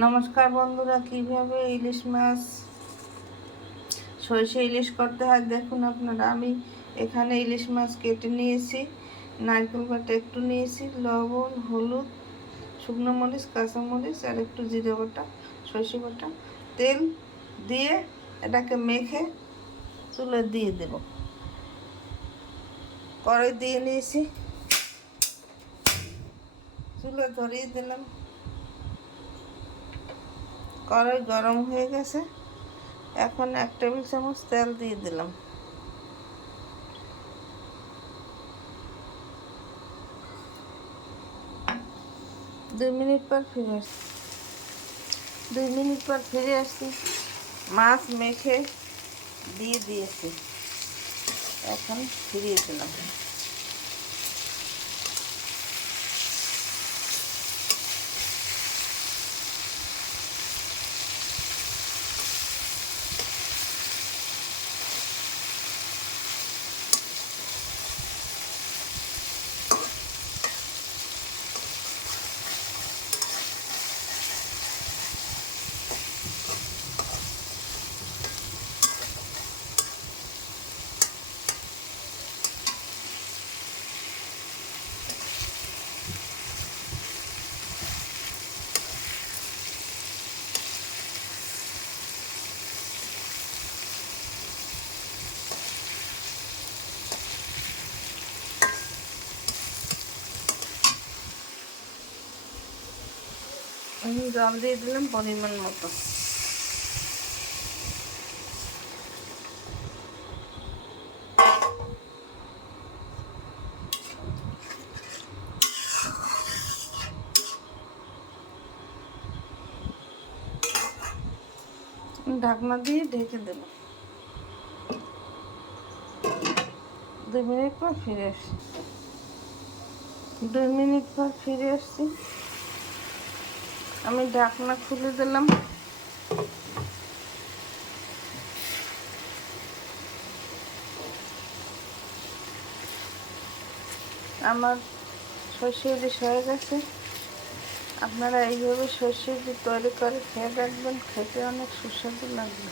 নমস্কার বন্ধুরা, কিভাবে ইলিশ মাছ সরষে ইলিশ করতে হয় দেখুন আপনারা। আমি এখানে ইলিশ মাছ কেটে নিয়েছি, নারকেল বাটা একটু নিয়েছি, লবণ, হলুদ, শুকনো মরিচ, কাঁচামরিচ আর একটু জিরে বাটা, সরষে বাটা, তেল দিয়ে এটাকে মেখে চুলে দিয়ে দেব। কড়াই দিয়ে নিয়েছি, চুলে ধরিয়ে দিলাম। কড়াই গরম হয়ে গেছে, এখন 1 টেবিল চামচ তেল দিয়ে দিলাম। দুই মিনিট পর ফিরে আসছি। মাছ মেখে দিয়ে দিয়েছি, এখন ফিরিয়ে দিলাম। আমি জল দিয়ে দিলাম পরিমাণ মতো। ঢাকনা দিয়ে ঢেকে দেব। 2 মিনিট পর ফিরে আসছি। 2 মিনিট পর ফিরে আসছি, আমি ঢাকনা খুলে দিলাম। আমার সরষে ইলিশ হয়ে গেছে। আপনারা এইভাবে সরষে ইলিশ তৈরি করে খেয়ে দেখবেন, খেতে অনেক সুস্বাদু লাগবে।